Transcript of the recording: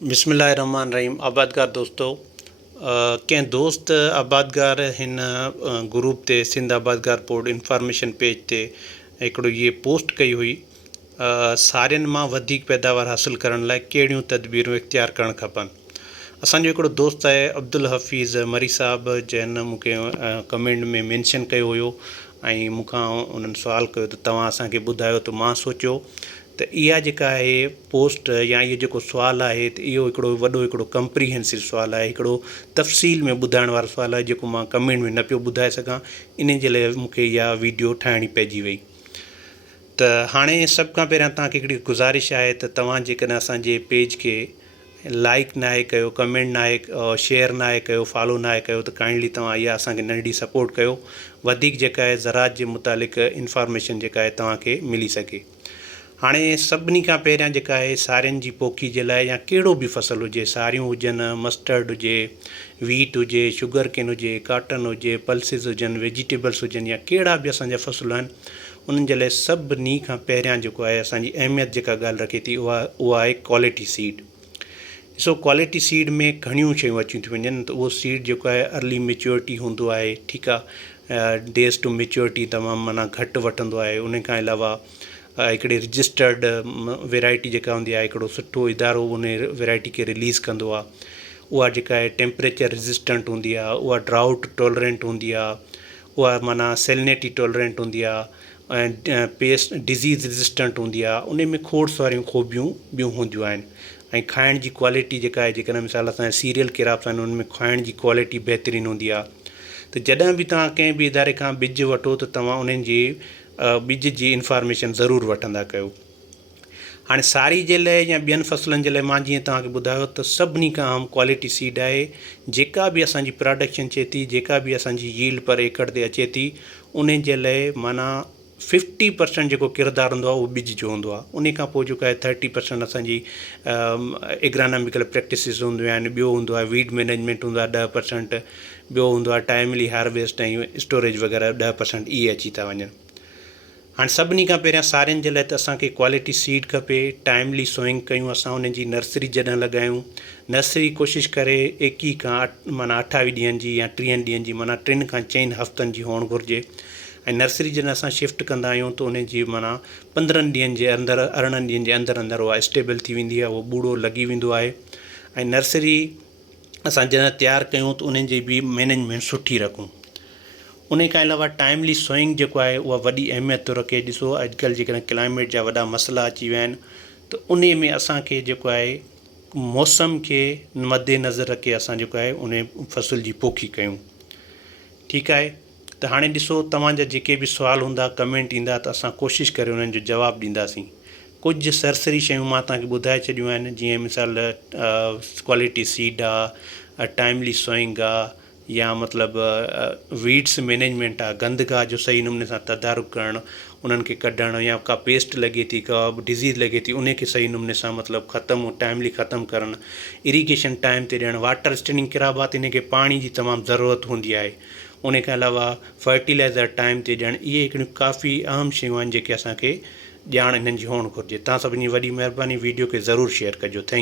बिस्मिल्लाहिर्रहमानिर्रहीम। आबादगार दोस्तों, कंहिं दोस्त आबादगार हिन ग्रुप ते सिंध आबादगार बोर्ड इंफॉर्मेशन पेज ते हिकिड़ो ये पोस्ट कई हुई। सारियुनि मां वधीक पैदावार हासिल करण लाइ कहिड़ियूं तदबीरूं इख़्तियार करणु खपनि। असांजो हिकिड़ो दोस्त आहे अब्दुल हफ़ीज़ मरी साहब, जंहिं मूंखे कमेंट में मेंशन कयो हुयो ऐं मूंखां उन्हनि सुवाल कयो त तव्हां असांखे ॿुधायो। त मां सोचियो त इहा जेका आहे पोस्ट या इहो जेको सुवालु आहे त इहो हिकिड़ो कंप्रीहेंसिव सुवालु आहे, हिकिड़ो तफ़सील में ॿुधाइण वारो सुवालु आहे जेको मां कमेंट में न पियो ॿुधाए सघां। इन जे लाइ मूंखे इहा वीडियो ठाहिणी पइजी वई। त हाणे सभ खां पहिरियां तव्हांखे हिकिड़ी गुज़ारिश आहे त तव्हां जेकॾहिं असांजे पेज खे लाइक न आहे कयो, कमेंट न आहे, शेयर न आहे कयो, फॉलो न आहे कयो, त काइंडली तव्हां इहा असांखे नंढी सपोर्ट कयो। वधीक जेका आहे ज़राअत जे मुतालिक़ इंफॉर्मेशन जेका आहे तव्हांखे मिली सघे। हाणे सभिनी खां पहिरियां जेका आहे सारियुनि जी पोखी जे लाइ या कहिड़ो बि फ़सुलु हुजे, सारियूं हुजनि, मस्टर्ड हुजे, वीट हुजे, शुगर केन हुजे, कॉटन हुजे, पल्सिस हुजनि, वेजिटेबल्स हुजनि, या कहिड़ा बि असांजा फ़सुलु आहिनि, उन्हनि जे लाइ सभिनी खां पहिरियां जेको आहे असांजी अहमियत जेका ॻाल्हि रखे थी उहा आहे क्वालिटी सीड। ॾिसो, क्वालिटी सीड में घणियूं शयूं अचियूं थी वञनि। त उहो सीड जेको आहे अर्ली मेच्योरिटी हूंदो आहे, ठीकु आहे, डेज़ टू मेच्योरिटी तमामु माना घटि वठंदो आहे। उन खां अलावा हिकिड़ी रजिस्टर्ड वैरायटी जेका हूंदी आहे, हिकिड़ो सुठो इदारो उन वैरायटी खे रिलीज़ कंदो आहे। उहा जेका आहे टेम्परेचर रेज़िस्टेंट हूंदी आहे, उहा ड्राउट टॉलरेंट हूंदी आहे, उहा माना सेलिनिटी टॉलरेंट हूंदी आहे, ऐं पेस्ट डिज़ीज़ रेज़िस्टेंट हूंदी आहे। उन में खोड़ वारियूं ख़ूबियूं ॿियूं हूंदियूं आहिनि। ऐं खाइण जी क्वालिटी जेका आहे, जेकॾहिं मिसाल असांजा सीरियल क्रॉप्स आहिनि, उनमें खाइण जी क्वालिटी बहितरीनु हूंदी आहे। त जॾहिं बि तव्हां कंहिं बि इदारे खां ॿिज वठो त तव्हां उन्हनि जी ॿिज जी इंफॉर्मेशन ज़रूरु वठंदा कयो। हाणे सारी जे लाइ या ॿियनि फ़सुलनि जे लाइ मां जीअं तव्हांखे ॿुधायो त सभिनी खां अहम क्वालिटी सीड आहे। जेका बि असांजी प्रोडक्शन अचे थी, जेका बि असांजी यील्ड पर एकड़ ते अचे थी, उन जे लाइ माना 50% जेको किरदारु हूंदो आहे उहो ॿिज जो हूंदो आहे। उन खां पोइ जेको आहे 30% असांजी एग्रानॉमिकल प्रैक्टिसिस हूंदियूं आहिनि। ॿियो हूंदो आहे वीड मैनेजमेंट हूंदो आहे 10%। ॿियो हूंदो आहे टाइमली हार्वेस्ट ऐं स्टोरेज वग़ैरह 10% इहे अची था वञनि। हाणे सभिनी खां पहिरियां सारियुनि जे लाइ त असांखे क्वालिटी सीड खपे। टाइमली सोइंग कयूं, असां उन जी नर्सरी जॾहिं लॻायूं, नर्सरी कोशिशि करे 21 खां माना 28 ॾींहंनि जी या 30 ॾींहंनि जी, माना 3 खां 4 हफ़्तनि जी हुअणु घुरिजे। ऐं नर्सरी जॾहिं असां शिफ्ट कंदा आहियूं त उन जी माना 15 ॾींहंनि जे अंदरि, 18 ॾींहंनि जे अंदरि अंदरि उहा स्टेबल थी वेंदी आहे, उहो ॿूड़ो लॻी वेंदो आहे। ऐं नर्सरी असां जॾहिं तयारु कयूं त उन्हनि जी बि मैनेजमेंट सुठी रखूं। उन खां अलावा टाइमली सोइंग जेको आहे उहा वॾी अहमियत थो रखे। ॾिसो, अॼुकल्ह जेकॾहिं क्लाइमेट जा वॾा मसइला अची विया आहिनि, त उन में असांखे जेको आहे मौसम खे मद्देनज़र रखे असां जेको आहे उन फ़सुल जी पोखी कयूं। ठीकु आहे। त हाणे ॾिसो, तव्हांजा जेके बि सुवाल हूंदा, कमेंट ईंदा, त असां कोशिशि करे उन्हनि जो जवाबु ॾींदासीं। कुझु सरसरी शयूं मां तव्हांखे ॿुधाए छॾियूं आहिनि, जीअं मिसाल क्वालिटी सीड आहे, टाइमली सोइंग आहे, या मतिलबु वीड्स मैनेजमेंट आहे, गंदगाह जो सही नमूने सां तदारुक करणु, उन्हनि खे कढणु, या का पेस्ट लॻे थी, का डिज़ीज़ लॻे थी, उन खे सही नमूने सां मतिलबु टाइमली ख़तमु करणु, इरीगेशन टाइम ते ॾियणु, वाटर स्टेंडिंग क़राबात, इन खे पाणी जी तमामु ज़रूरत हूंदी आहे। उन खां अलावा फर्टिलाइज़र टाइम ते ॾियणु, इहे हिकिड़ियूं काफ़ी अहम शयूं आहिनि जेके असांखे ॼाण इन्हनि जी हुअणु घुरिजे। तव्हां सभिनी जी वॾी महिरबानी। वीडियो खे ज़रूरु शेयर कजो। Thank you.